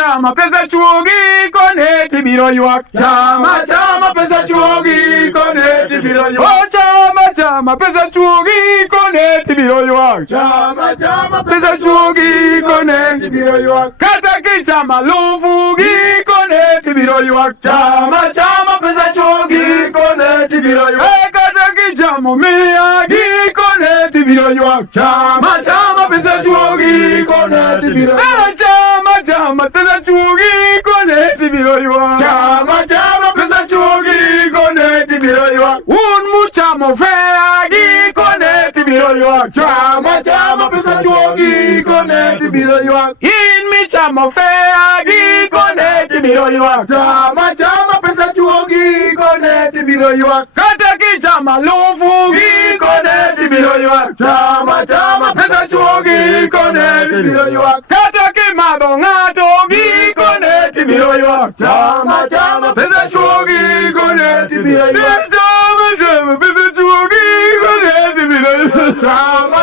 chama pesa chuogi kone tibiro ywak. Chama pesa chuogi kone tibiro ywak. Chama pesa chuogi kone tibiro ywak. Chama pesa chuogi kone tibiro ywak. Kata kichama lufugi kone tibiro ywak. Chama pesa chuogi kone tibiro ywak. Kata kichama miyagi kone tibiro ywak. Chama pesa chuogi kone tibiro ywak. Chama pesa chuogi kone tibiro ywak. Chama pesa chuogi kone tibiro ywak. Un muchamo feagi kone tibiro ywak. Chama pesa chuogi kone tibiro ywak. In mi chamo feagi kone tibiro ywak. Chama pesa chuogi kone tibiro ywak. Kata ki chama lufugi kone tibiro ywak. Chama pesa chuogi kone tibiro ywak. Kata ki mado ngato gi kone tibiro ywak. Chama pesa chuogi kone tibiro ywak. Chama pesa chuogi kone tibiro ywak.